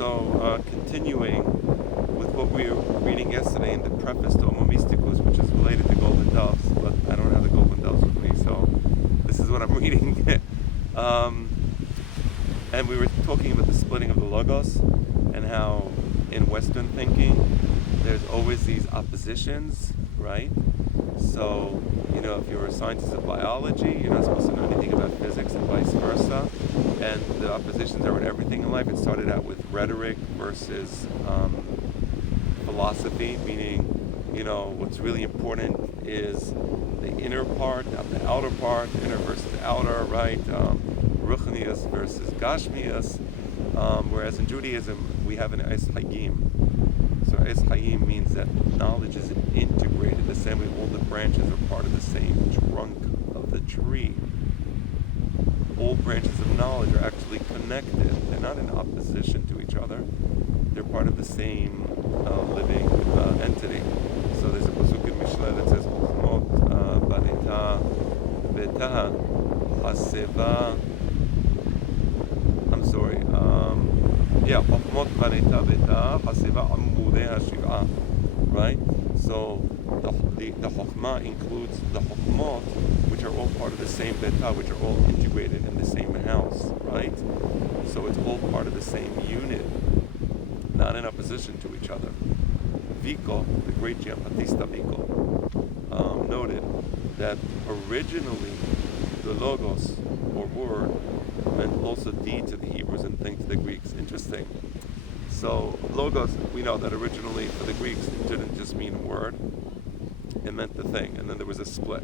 Continuing with what we were reading yesterday in the preface to Homo Mysticus, which is related to golden doves, but I don't have the golden doves with me, so this is what I'm reading. And we were talking about the splitting of the logos and how in Western thinking there's always these oppositions, right? So, if you're a scientist of biology, you're not supposed to know anything about physics and vice versa. And the oppositions are in everything in life. It started out with rhetoric versus philosophy, meaning, what's really important is the inner part, not the outer part, inner versus outer, right? Ruchnius versus Gashmius. Whereas in Judaism, we have an Es Hayim. So Es Hayim means that knowledge is integrated, the same way all the branches are part of the same trunk of the tree. All branches of knowledge are actually connected. They're not in opposition to each other. They're part of the same living entity. So there's a pasuk in Mishlei that says, "Chochmot baneta betaha haseva." I'm sorry. Chochmot baneta betaha haseva amudei hashiv'ah. Right? So the Chokhmah includes the Chokhmot, which are all part of the same Betah, which are all integrated in the same house, right? So it's all part of the same unit, not in opposition to each other. Vico, the great Giambattista Vico, noted that originally the Logos, or word, meant also deed to the Hebrews and thing to the Greeks. Interesting. So Logos, we know that originally for the Greeks it didn't just mean word, it meant the thing, and then there was a split.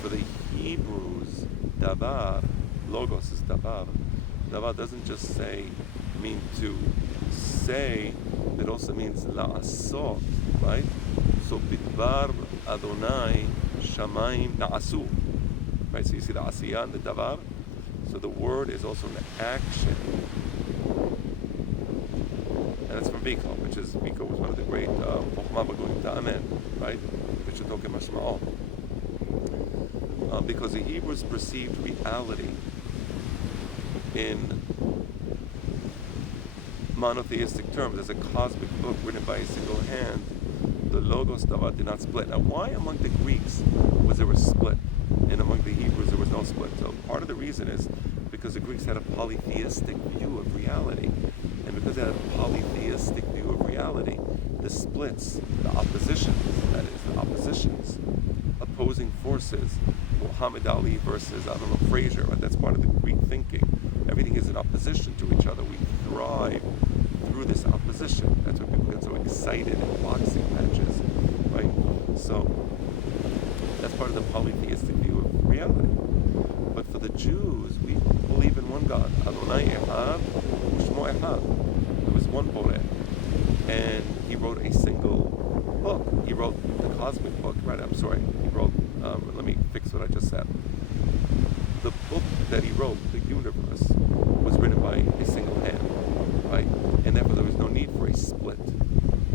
For the Hebrews, davar, logos is davar. Davar doesn't just mean to say, it also means la'asot, right? So bidvar Adonai shamayim na'asu, right? So you see the asiyah and the davar. So the word is also an action. And it's from Vico, Vico was one of the great Chokhmah Baguim Ta'amen, right? V'shetokim Mashma'al. Because the Hebrews perceived reality in monotheistic terms as a cosmic book written by a single hand. The Logos Davar did not split. Now, why among the Greeks was there a split, and among the Hebrews there was no split? So part of the reason is because the Greeks had a polytheistic view of reality. And because they had a polytheistic view of reality, the splits, the oppositions, opposing forces, Muhammad Ali versus, Fraser, right? That's part of the Greek thinking. Everything is in opposition to each other. We thrive through this opposition. That's why people get so excited in boxing matches, right? So that's part of the polytheistic view of reality. But for the Jews, we believe in one God, Adonai Echad, U'Shmo Echad. There was one Boreh, and he wrote a single book. He wrote the cosmic book, right? He wrote, let me fix what I just said. The book that he wrote, the universe, was written by a single hand, right? And therefore there was no need for a split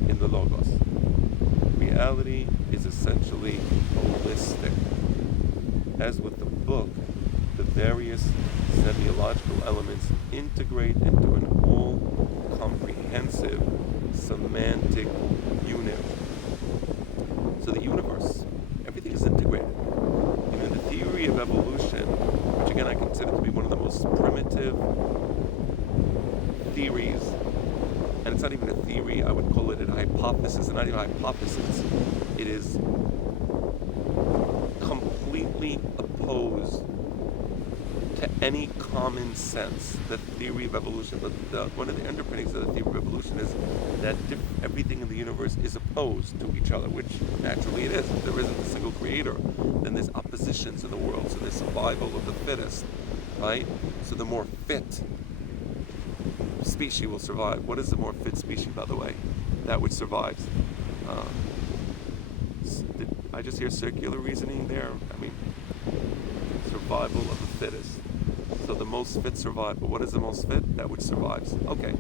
in the Logos. Reality is essentially holistic. As with the book, the various semiological elements integrate into an all-comprehensive semantic unit. So the universe, everything is integrated. The theory of evolution, which again I consider to be one of the most primitive theories, and it's not even a theory, I would call it a hypothesis, and not even a hypothesis. It is completely opposed to any common sense, the theory of evolution. But one of the underpinnings of the theory of evolution is that everything in the universe is opposed to each other, which naturally it is. If there isn't a single creator, then there's oppositions in the world, so there's survival of the fittest, right? So the more fit species will survive. What is the more fit species, by the way? That which survives. Did I just hear circular reasoning there? Survival of the fittest. So the most fit survive, but what is the most fit? That which survives. Okay,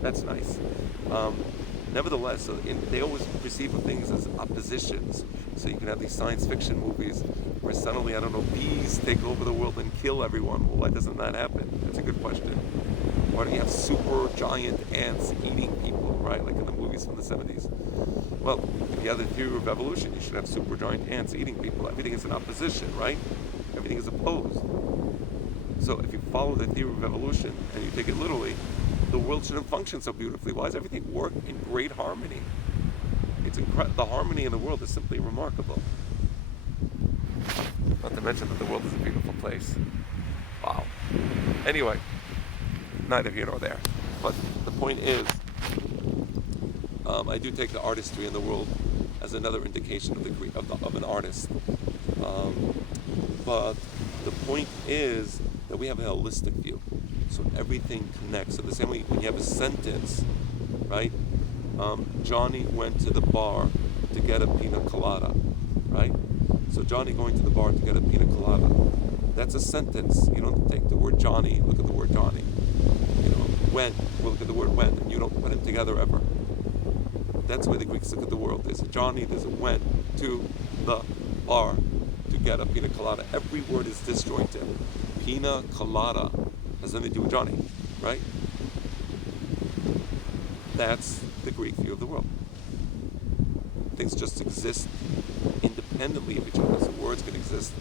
that's nice. Nevertheless, they always perceive of things as oppositions. So you can have these science fiction movies where suddenly, bees take over the world and kill everyone. Well, why doesn't that happen? That's a good question. Why do you have super giant ants eating people, right? Like in the movies from the 70s. Well, if you have the theory of evolution, you should have super giant ants eating people. Everything is in opposition, right? Everything is opposed. So if you follow the theory of evolution and you take it literally, the world shouldn't function so beautifully. Why does everything work in great harmony? It's the harmony in the world is simply remarkable. Not to mention that the world is a beautiful place. Wow. Anyway, neither here nor there. But the point is, I do take the artistry in the world as another indication of an artist. But the point is that we have a holistic view. So everything connects. So the same way when you have a sentence, right? Johnny went to the bar to get a pina colada, right? So Johnny going to the bar to get a pina colada. That's a sentence. You don't take the word Johnny, look at the word Johnny. Went, we'll look at the word went, and you don't put them together ever. That's the way the Greeks look at the world. There's a Johnny, there's a went to the bar to get a pina colada. Every word is disjointed. Pina colada has nothing to do with Johnny, right? That's the Greek view of the world. Things just exist independently of each other. So words can exist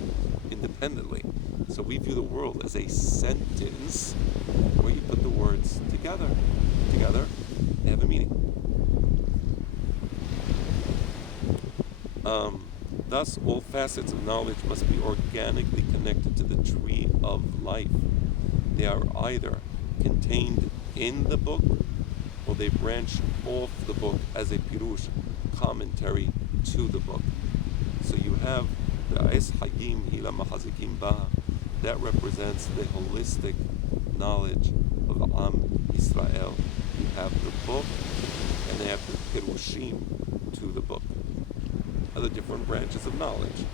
independently. So we view the world as a sentence where you put the words together. Together, they have a meaning. Thus, all facets of knowledge must be organically connected to the tree of life. They are either contained in the book or they branch off the book as a pirush, commentary to the book. So you have the Ais Hagim Hila Mahazikim Ba, that represents the holistic knowledge of the Am Israel. You have the book and they have the pirushim to the book. Other different branches of knowledge.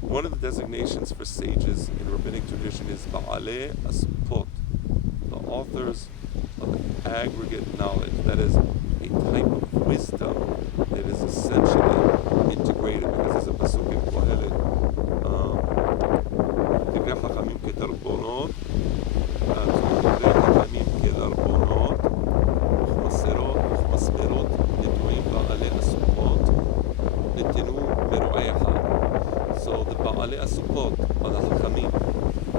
One of the designations for sages in rabbinic tradition is Ba'alei Asupot, the authors of aggregate knowledge, that is, a type of wisdom that is essentially integrated, because there's a pasuk in Kohelet, Divrei Chachamim Kedarbonot, Divrei Chachamim Kedarbonot, Uchmasmerot, Netuim Ba'alei Asupot, Netenu Meru'echa. So the Ba'alei Asupot are the Chachamim,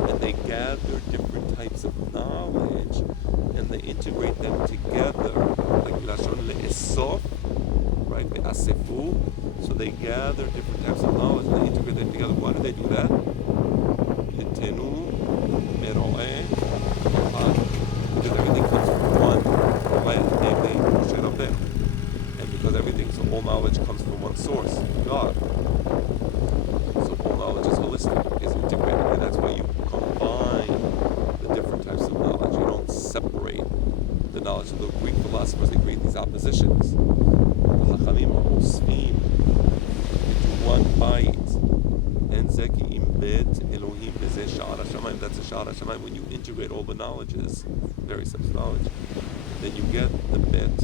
and they gather different types of knowledge and they integrate them together, like Lashon Le'esof, right? Ve'asefu. So they gather different types of knowledge and they integrate them together. Why do they do that? Netenu Meru'eh, because everything comes from one plant, namely Moshe Rabbeinu. And because everything, so all knowledge comes from one source, God. So all knowledge is holistic, is integrated, and that's why you combine the different types of knowledge. You don't separate the knowledge of the Greek philosophers. They create these oppositions. The Chachamim are osfim into one bite. And zeki imbet Elohim b'zeh sha'ar hashamayim. That's a sha'ar hashamayim. When you integrate all the knowledges, very simple knowledge, then you get the bet